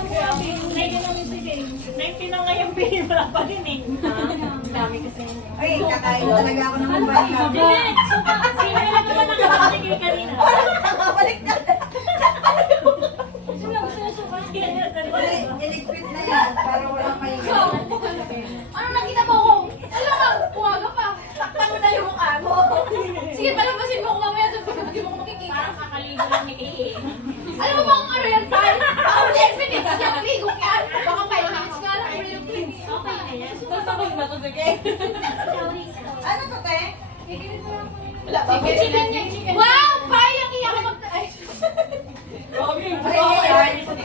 19 na yung pili, wala pa din eh. Ang dami kasi. Ay, kakain talaga ako ng balik. Jeanette, sino na naman nakarating kayo kanina? Balik na. Sino gusto niya suka? Electric na yan, para walang maingay. Ano nakita mo ko? Alam mo, pumaga pa. Takpan mo na yung mukha mo. Sige, palabasin mo ko mamaya doon pag hindi mo ko makikita. Parang kakaligo lang ni Kiki. Alam mo ba kung ano yan, Tay? Ako 10 minutes niya ligo yan. Baka 5 minutes nga lang. Real quick. Okay na yan. Sasabog na to, sige. Ano to, te? Wala pa. Chicken niya, chicken. Wow! Payang iyak ako mag... Ay.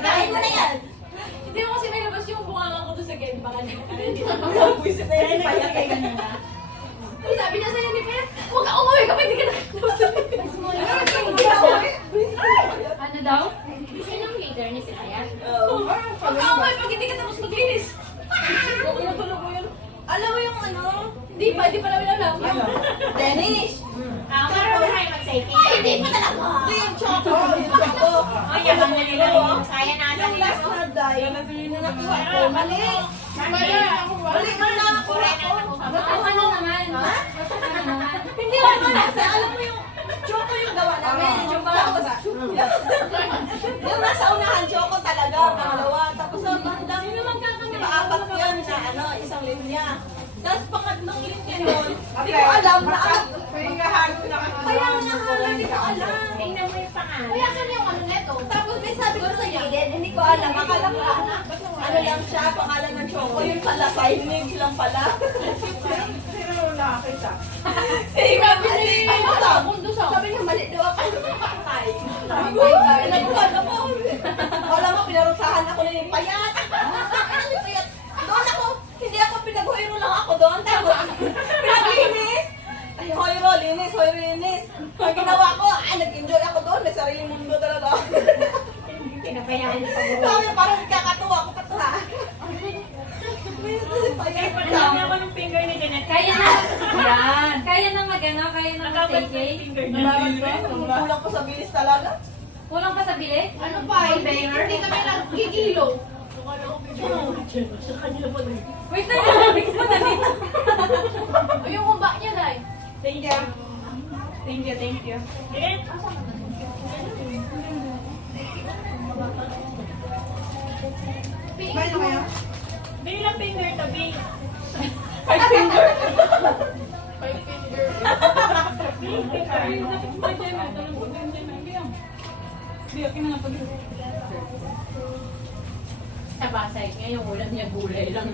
Kain mo na yan. Hindi mo kasi may labas yung bunganga ko doon sa game. Baka hindi ka Buisit na yan, payang kay ganun. sabi niya sa'yo ni Pet, huwag ka umuwi kapag hindi ka Ano daw? Sinong leader ni si Ayat? Huwag ka umuwi pag hindi ka tapos maglinis. Tinutulog mo yun. Alam mo yung ano? Hindi pa namin alam. Dennis! Marunong kayo mag-safety. Ay, hindi pa talaga. Ito yung choco. Yung choco. Oh, yabang na nila yung kaya natin Yung last na day, na nakuha ko. Mali! Mali mo na nakuha ko. Ano naman? Ano naman? Hindi mo kasi alam mo yung choco yung gawa namin. Yung tapos, yung nasa unahan, choco talaga. Pangalawa. Tapos ang bandang, paapat yun na ano, isang linya. Tapos pangatlong linya yun. Hindi ko alam na Kaya nga halo, hindi ko alam. Tingnan mo yung pangalan. Kaya ka yung ano neto. Tapos may sabi ko sa gilid, hindi ko alam. Akala ko ano lang siya, pangalan ng choco. Yung pala, signage lang pala. Sino nakakita? Sabi ni Mundo sa. Sabi niya, mali daw ako. Patay. Sabi ko, nagkuhan ako. Wala mo, pinarusahan ako na yung payat. Ano yung payat? Doon ako, hindi ako pinag-huiro lang ako doon. Tapos, pinaglinis. Ay, hoyro, linis, hoyro, linis. Ang ginawa ko, ay, nag-enjoy ako doon. May sariling mundo talaga. Pinabayaan niyo pa Sabi, parang nagkakatuwa ako patuha. Payat pa lang ako ng finger ni Jeanette. Kaya na, yan. Kaya na mag-ano, kaya na Nakabal mag-take pa yung it. finger Nalaman niya. ko, kulang ko sa bilis talaga. Kulang pa sa bili? Ano pa? Hindi kami lang gigilo. Sa kanila pa rin. Wait na, nabix mo na dito. O yung humba niya, Day. Thank you. Thank you, thank you. Jeanette, Kumain na kayo? bilang finger to be. Five finger. Sa Pasay, ngayon ulam niya gulay lang.